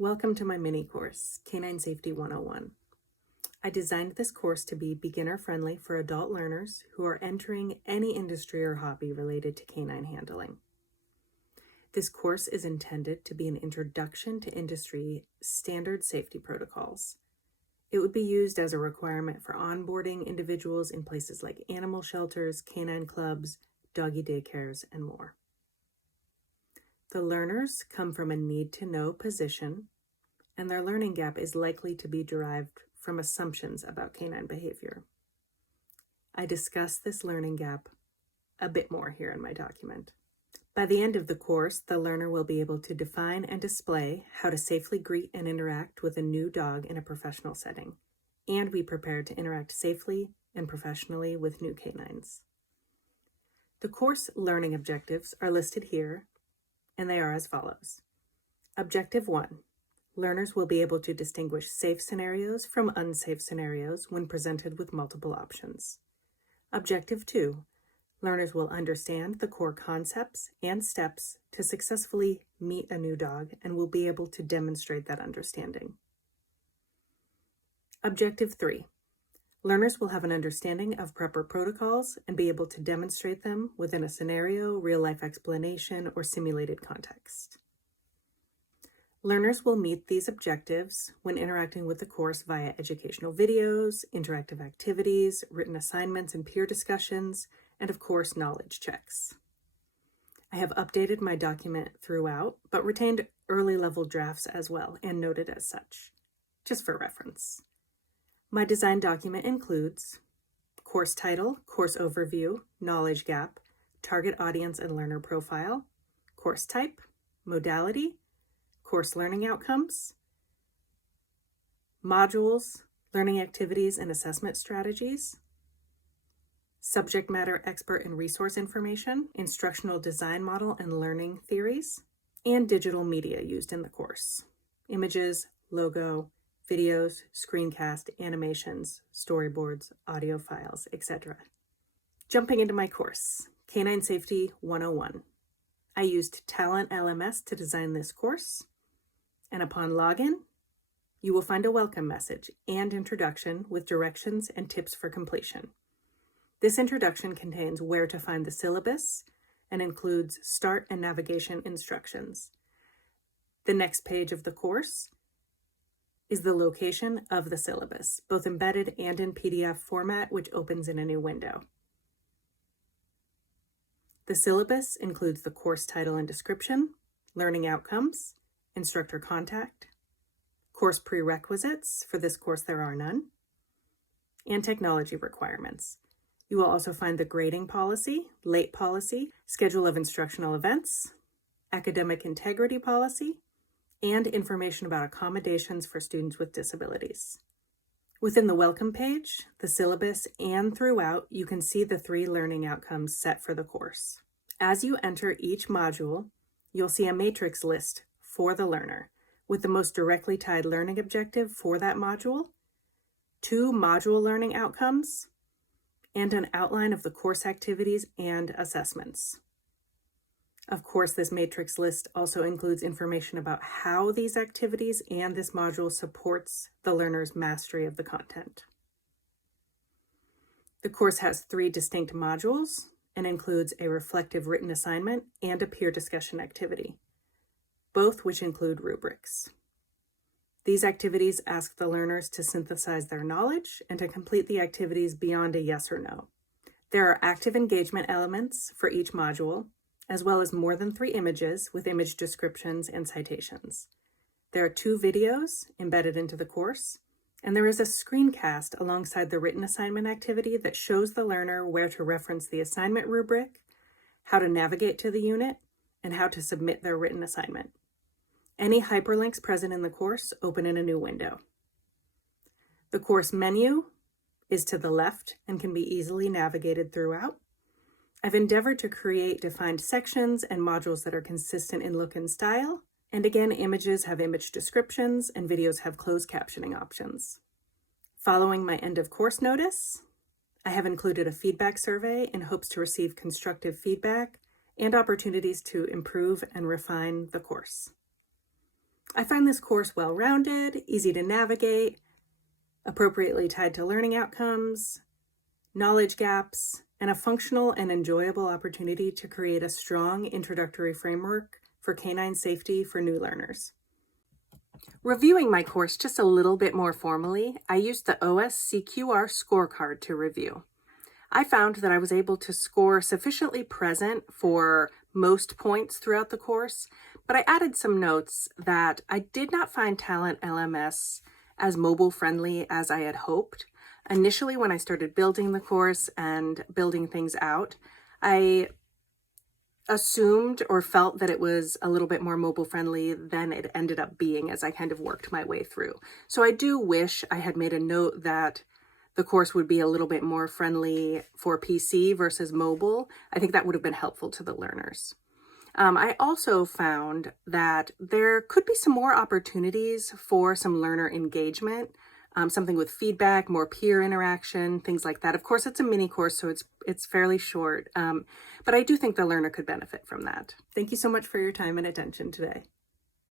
Welcome to my mini course, Canine Safety 101. I designed this course to be beginner-friendly for adult learners who are entering any industry or hobby related to canine handling. This course is intended to be an introduction to industry standard safety protocols. It would be used as a requirement for onboarding individuals in places like animal shelters, canine clubs, doggy daycares, and more. The learners come from a need-to-know position, and their learning gap is likely to be derived from assumptions about canine behavior. I discuss this learning gap a bit more here in my document. By the end of the course, the learner will be able to define and display how to safely greet and interact with a new dog in a professional setting, and be prepared to interact safely and professionally with new canines. The course learning objectives are listed here, and they are as follows. Objective 1. Learners will be able to distinguish safe scenarios from unsafe scenarios when presented with multiple options. Objective 2. Learners will understand the core concepts and steps to successfully meet a new dog and will be able to demonstrate that understanding. Objective 3. Learners will have an understanding of proper protocols and be able to demonstrate them within a scenario, real-life explanation, or simulated context. Learners will meet these objectives when interacting with the course via educational videos, interactive activities, written assignments and peer discussions, and of course, knowledge checks. I have updated my document throughout, but retained early level drafts as well and noted as such, just for reference. My design document includes course title, course overview, knowledge gap, target audience and learner profile, course type, modality, course learning outcomes, modules, learning activities and assessment strategies, subject matter expert and resource information, instructional design model and learning theories, and digital media used in the course, images, logo, videos, screencast, animations, storyboards, audio files, etc. Jumping into my course, Canine Safety 101. I used Talent LMS to design this course, and upon login, you will find a welcome message and introduction with directions and tips for completion. This introduction contains where to find the syllabus and includes start and navigation instructions. The next page of the course is the location of the syllabus, both embedded and in PDF format, which opens in a new window. The syllabus includes the course title and description, learning outcomes, instructor contact, course prerequisites, for this course there are none, and technology requirements. You will also find the grading policy, late policy, schedule of instructional events, academic integrity policy, and information about accommodations for students with disabilities. Within the welcome page, the syllabus, and throughout, you can see the 3 learning outcomes set for the course. As you enter each module, you'll see a matrix list for the learner, with the most directly tied learning objective for that module, 2 module learning outcomes, and an outline of the course activities and assessments. Of course, this matrix list also includes information about how these activities and this module supports the learner's mastery of the content. The course has 3 distinct modules and includes a reflective written assignment and a peer discussion activity, both which include rubrics. These activities ask the learners to synthesize their knowledge and to complete the activities beyond a yes or no. There are active engagement elements for each module, as well as more than 3 images with image descriptions and citations. There are 2 videos embedded into the course, and there is a screencast alongside the written assignment activity that shows the learner where to reference the assignment rubric, how to navigate to the unit, and how to submit their written assignment. Any hyperlinks present in the course open in a new window. The course menu is to the left and can be easily navigated throughout. I've endeavored to create defined sections and modules that are consistent in look and style, and again, images have image descriptions and videos have closed captioning options. Following my end of course notice, I have included a feedback survey in hopes to receive constructive feedback and opportunities to improve and refine the course. I find this course well-rounded, easy to navigate, appropriately tied to learning outcomes, knowledge gaps, and a functional and enjoyable opportunity to create a strong introductory framework for canine safety for new learners. Reviewing my course just a little bit more formally, I used the OSCQR scorecard to review. I found that I was able to score sufficiently present for most points throughout the course, but I added some notes that I did not find Talent LMS as mobile friendly as I had hoped. Initially, when I started building the course and building things out, I assumed or felt that it was a little bit more mobile friendly than it ended up being as I kind of worked my way through. So I do wish I had made a note that the course would be a little bit more friendly for PC versus mobile. I think that would have been helpful to the learners. I also found that there could be some more opportunities for some learner engagement, something with feedback, more peer interaction, things like that. Of course, it's a mini course, so it's fairly short, but I do think the learner could benefit from that. Thank you so much for your time and attention today.